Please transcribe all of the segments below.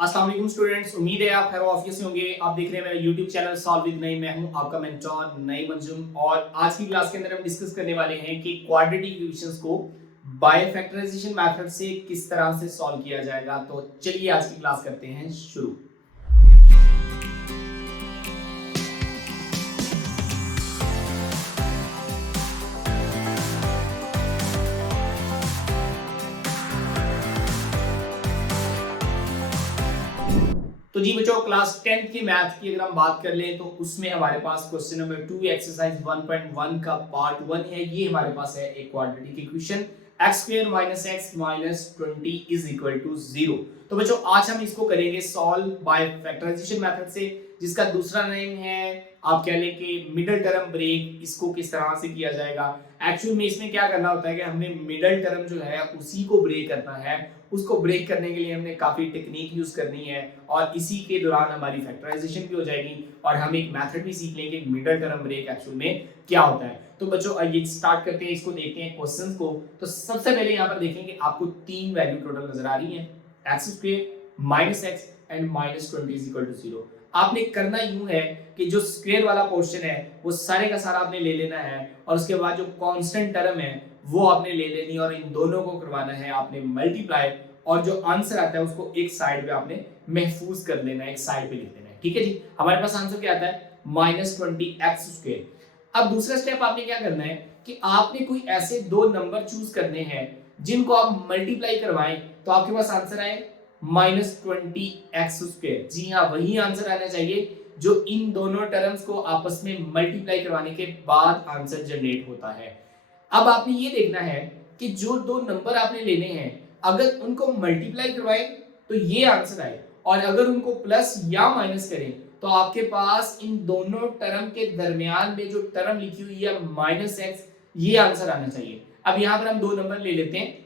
अस्सलाम वालेकुम स्टूडेंट्स, उम्मीद है आप खैर ऑफिस से होंगे। आप देख रहे हैं मेरा YouTube channel solve with Naeem. मैं हूं आपका मेंटोर नईम मंजूम और आज की क्लास के अंदर हम डिस्कस करने वाले हैं कि क्वाड्रेटिक इक्वेशंस को बाय फैक्टराइजेशन मेथड से किस तरह से सॉल्व किया जाएगा। तो चलिए आज की क्लास करते हैं शुरू। तो जी बच्चों, क्लास 10th की मैथ की अगर हम बात कर लें तो उसमें हमारे पास क्वेश्चन नंबर 2 एक्सरसाइज 1.1 का पार्ट 1 है। ये हमारे पास है एक क्वाड्रेटिक इक्वेशन x² - x - 20 = 0। तो बच्चों आज हम इसको करेंगे सॉल्व बाय फैक्टराइजेशन मेथड से, जिसका दूसरा नेम है आप कह लें कि मिडिल टर्म ब्रेक। इसको किस तरह से किया जाएगा, एक्चुअल में इसमें क्या करना होता है कि हमने मिडिल टर्म जो है उसी को ब्रेक करना है। उसको ब्रेक करने के लिए हमने काफी टेक्निक यूज करनी है और इसी के दौरान हमारी फैक्टराइजेशन भी हो जाएगी और हम एक मेथड भी सीख लेंगे मिडिल टर्म ब्रेक एक्चुअल में क्या होता है। तो बच्चों आइए स्टार्ट करते हैं, इसको देखते हैं क्वेश्चंस को। तो सबसे पहले यहाँ पर देखेंगे आपको तीन वैल्यू टोटल नजर आ रही है, x² - x एंड -20 = 0। आपने करना यूं है कि जो स्क्वायर वाला पोर्शन है वो सारे का सारा आपने ले लेना है और उसके बाद जो कांस्टेंट टर्म है वो आपने ले लेनी है और इन दोनों को करवाना है आपने मल्टीप्लाई, और जो आंसर आता है उसको एक साइड पे आपने महफूज कर लेना है, एक साइड पे लिख देना है। ठीक है जी, हमारे पास आंसर क्या आता है -20x²। अब दूसरा स्टेप आपने क्या करना है कि आपने कोई ऐसे दो नंबर चूज करने हैं जिनको आप मल्टीप्लाई करवाएं तो आपके पास आंसर आए -20x²। जी हाँ, वही आंसर आना चाहिए जो इन दोनों टर्म्स को आपस में मल्टीप्लाई करवाने के बाद आंसर जनरेट होता है। अब आपने ये देखना है कि जो दो नंबर आपने लेने हैं अगर उनको मल्टीप्लाई करवाएं तो ये आंसर आए, और अगर उनको प्लस या माइनस करें तो आपके पास इन दोनों टर्म के दरमियान में जो टर्म लिखी हुई है -x, ये आंसर आना चाहिए। अब यहाँ पर हम दो नंबर ले लेते हैं।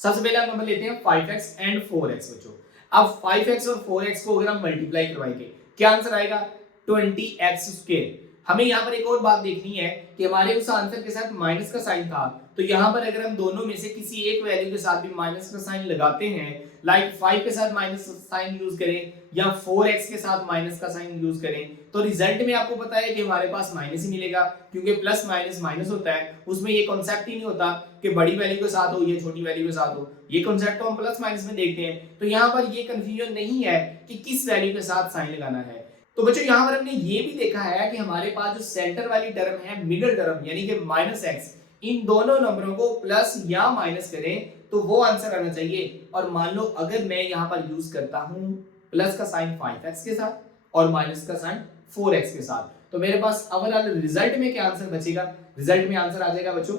सबसे पहले हम नंबर लेते हैं 5x एंड 4x बच्चों। अब 5x और 4x को अगर हम मल्टीप्लाई करवाएंगे क्या आंसर आएगा 20x²। हमें यहाँ पर एक और बात देखनी है कि हमारे उस आंसर के साथ माइनस का साइन था, तो यहाँ पर अगर हम दोनों में से किसी एक वैल्यू के साथ भी माइनस का साइन लगाते हैं, लाइक 5 के साथ माइनस का साइन यूज करें या 4x के साथ माइनस का साइन यूज करें, तो रिजल्ट में आपको पता है कि हमारे पास माइनस ही मिलेगा, क्योंकि प्लस माइनस माइनस होता है। उसमें ये कॉन्सेप्ट ही नहीं होता कि बड़ी वैल्यू के साथ हो या छोटी वैल्यू के साथ हो, ये कॉन्सेप्ट तो हम प्लस माइनस में देखते हैं। तो यहाँ पर ये कंफ्यूजन नहीं है कि किस वैल्यू के साथ साइन लगाना है। तो बच्चों यहाँ पर हमने ये भी देखा है कि हमारे पास जो सेंटर वाली टर्म है मिडिल टर्म यानी कि -x, इन दोनों नंबरों को प्लस या माइनस करें तो वो आंसर आना चाहिए। और मान लो अगर मैं यहाँ पर यूज करता हूँ प्लस का साइन 5x के साथ और माइनस का साइन 4x के साथ, तो मेरे पास ओवरऑल रिजल्ट में क्या आंसर बचेगा, रिजल्ट में आंसर आ जाएगा बच्चों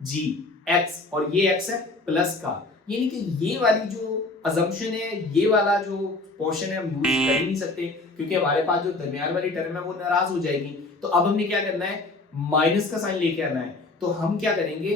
जी x, और ये x है प्लस का, यानी कि ये वाली जो अजम्पशन है, ये वाला जो पोर्शन है हम यूज कर ही नहीं सकते क्योंकि हमारे पास जो दरमियान वाली टर्म है वो नाराज हो जाएगी। तो अब हमने क्या करना है, माइनस का साइन लेके आना है। तो हम क्या करेंगे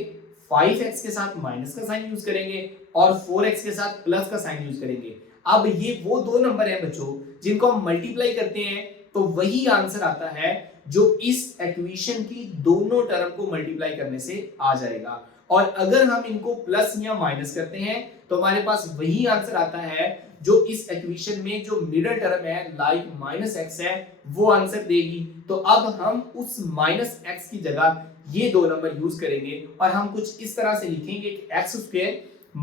5x के साथ माइनस का साइन यूज करेंगे और 4x के साथ प्लस का साइन यूज करेंगे। अब ये वो दो नंबर हैं बच्चों जिनको हम मल्टीप्लाई करते हैं तो वही आंसर आता है जो इस इक्वेशन की दोनों टर्म को मल्टीप्लाई करने से आ जाएगा। और अगर हम इनको प्लस या माइनस करते हैं तो हमारे पास वही आंसर आता है जो इस इक्वेशन में जो मिडिल टर्म है लाइक -x है वो आंसर देगी। तो अब हम उस -x की जगह ये दो नंबर यूज करेंगे और हम कुछ इस तरह से लिखेंगे कि x²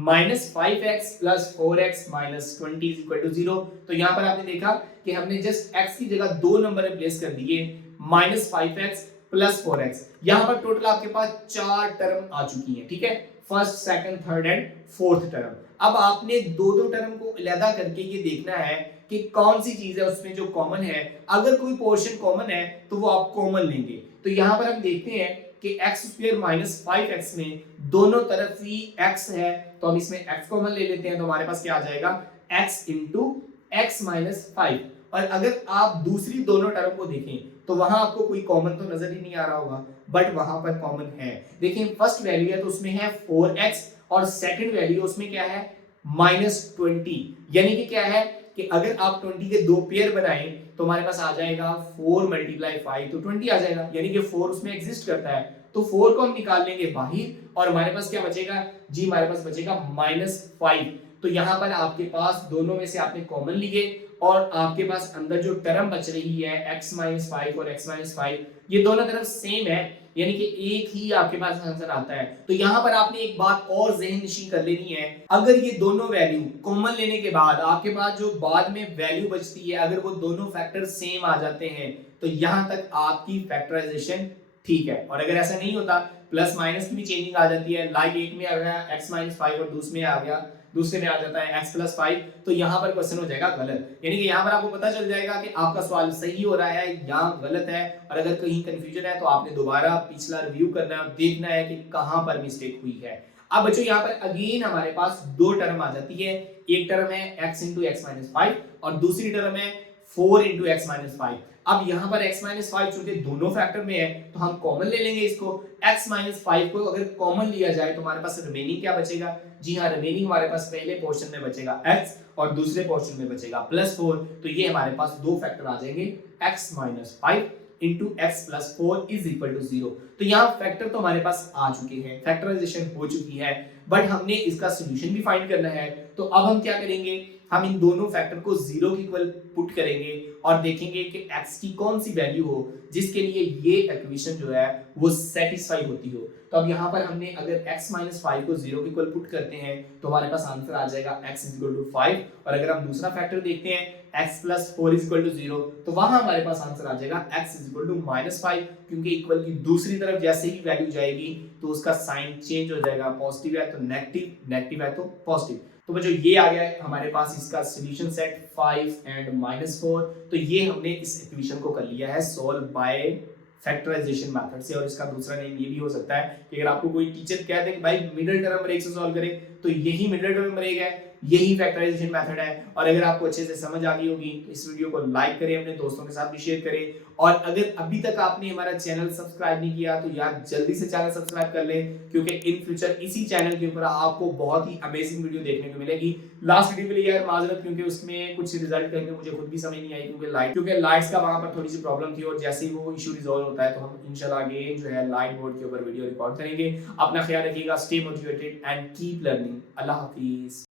-5x + 4x - 20 = 0। तो यहाँ पर आपने देखा कि हमने जस्ट x की जगह दो नंबर रिप्लेस कर दिए, -5x + 4x। यहाँ पर टोटल आपके पास चार टर्म आ चुकी हैं। ठीक है, first, second, third and fourth term. अब आपने दो दो टर्म को अलग करके ये देखना है कि कौन सी चीज है उसमें जो कॉमन है। अगर कोई पोर्शन कॉमन है तो वो आप कॉमन लेंगे। तो यहाँ पर हम देखते हैं कि x² - 5x में दोनों तरफ ही x है, तो हम इसमें x कॉमन ले लेते हैं। तो हमारे पास क्या आ जाएगा x × x - 5। और अगर आप दूसरी दोनों टर्म को देखें तो वहां आपको कोई कॉमन तो नजर ही नहीं आ रहा होगा, बट वहां पर कॉमन है। देखिए फर्स्ट वैल्यू है तो उसमें है 4x और सेकंड वैल्यू उसमें क्या है -20, यानी कि क्या है कि अगर आप 20 के दो पेयर बनाएं तो हमारे पास आ जाएगा 4 × 5 तो 20 आ जाएगा, यानी कि 4 उसमें एग्जिस्ट करता है। तो 4 को हम निकाल लेंगे बाहर और हमारे पास क्या बचेगा जी, हमारे पास बचेगा -5। तो यहाँ पर आपके पास दोनों में से आपने कॉमन लिए और आपके पास अंदर जो टर्म बच रही है x माइनस फाइव और x माइनस फाइव, ये दोनों तरफ सेम है, यानी कि एक ही आपके पास आंसर आता है। तो यहाँ पर आपने एक बात और ज़हन नशीं कर लेनी है, अगर ये दोनों वैल्यू कॉमन लेने के बाद आपके पास जो बाद में वैल्यू बचती है, अगर वो दोनों फैक्टर सेम आ जाते हैं तो यहाँ तक आपकी फैक्टराइजेशन ठीक है। और अगर ऐसा नहीं होता, प्लस माइनस की भी चेंजिंग आ जाती है, लाइक एक में आ गया x माइनस फाइव और दूसरे में आ जाता है x प्लस फाइव, तो यहाँ पर क्वेश्चन हो जाएगा गलत। यानी कि यहाँ पर आपको पता चल जाएगा कि आपका सवाल सही हो रहा है या गलत है। और अगर कहीं कंफ्यूजन है तो आपने दोबारा पिछला रिव्यू करना है और देखना है कि कहाँ पर मिस्टेक हुई है। अब बच्चों यहाँ पर अगेन हमारे पास दो टर्म आ जाती है, एक टर्म है x into x minus five और दूसरी टर्म है 4 इंटू एक्स माइनस फाइव। अब यहाँ पर x माइनस फाइव चूंकि दोनों फैक्टर में है तो हम कॉमन ले लेंगे इसको। x माइनस फाइव को अगर कॉमन लिया जाए तो हमारे पास रिमेनिंग क्या बचेगा? जी हाँ, रिमेनिंग हमारे पास पहले पोर्शन में बचेगा x और दूसरे पोर्शन में बचेगा प्लस 4। तो ये हमारे पास दो फैक्टर आ जाएंगे, x minus five into x plus 4 is equal to 0। तो यहाँ फैक्टर तो हमारे पास आ चुके हैं, फैक्टराइजेशन हो चुकी है, बट हमने इसका सोल्यूशन भी फाइंड करना है। तो अब हम क्या करेंगे, हम इन दोनों फैक्टर को 0 के इक्वल पुट करेंगे और देखेंगे कि x की कौन सी वैल्यू हो जिसके लिए ये इक्वेशन जो है वो सेटिस्फाई होती हो। तो अब यहाँ पर हमने अगर x माइनस फाइव को 0 के इक्वल पुट करते हैं तो हमारे पास आंसर आ जाएगा x इज इक्वल टू 5। और अगर हम दूसरा फैक्टर देखते हैं x plus 4 is equal to 0, तो वहां हमारे पास आंसर आ जाएगा x is equal to minus 5, क्योंकि इक्वल की दूसरी तरफ जैसे ही वैल्यू जाएगी तो उसका साइन चेंज हो जाएगा, पॉजिटिव है तो नेगेटिव, नेगेटिव है तो पॉजिटिव। तो बच्चों ये आ गया है हमारे पास इसका सॉल्यूशन सेट 5 एंड -4। तो ये हमने इस इक्वेशन को कर लिया है सॉल्व बाय फैक्टराइजेशन मेथड से। और इसका दूसरा नेम ये भी हो सकता है कि अगर आपको कोई टीचर कह दे कि भाई मिडिल टर्म ब्रेक से सॉल्व करें, तो यही मिडिल टर्म ब्रेक है, यही फैक्टराइजेशन मेथड है। और अगर आपको अच्छे से समझ आ गई होगी तो इस वीडियो को लाइक करें, अपने दोस्तों के साथ भी शेयर करें। और अगर अभी तक आपने हमारा चैनल सब्सक्राइब नहीं किया तो यार जल्दी से चैनल सब्सक्राइब कर लें, क्योंकि इन फ्यूचर इसी चैनल के ऊपर आपको बहुत ही अमेजिंग वीडियो देखने को मिलेगी। लास्ट वीडियो के लिए यार माजरत, क्योंकि उसमें कुछ रिजल्ट करके मुझे खुद भी समझ नहीं आई, क्योंकि लाइट्स का वहां पर थोड़ी सी प्रॉब्लम थी। और जैसे ही वो इशू रिजॉल्व होता है तो हम इंशाल्लाह अगेन जो है लाइट बोर्ड के ऊपर वीडियो रिकॉर्ड करेंगे। अपना ख्याल रखिएगा, stay motivated and keep learning. Allah Hafiz.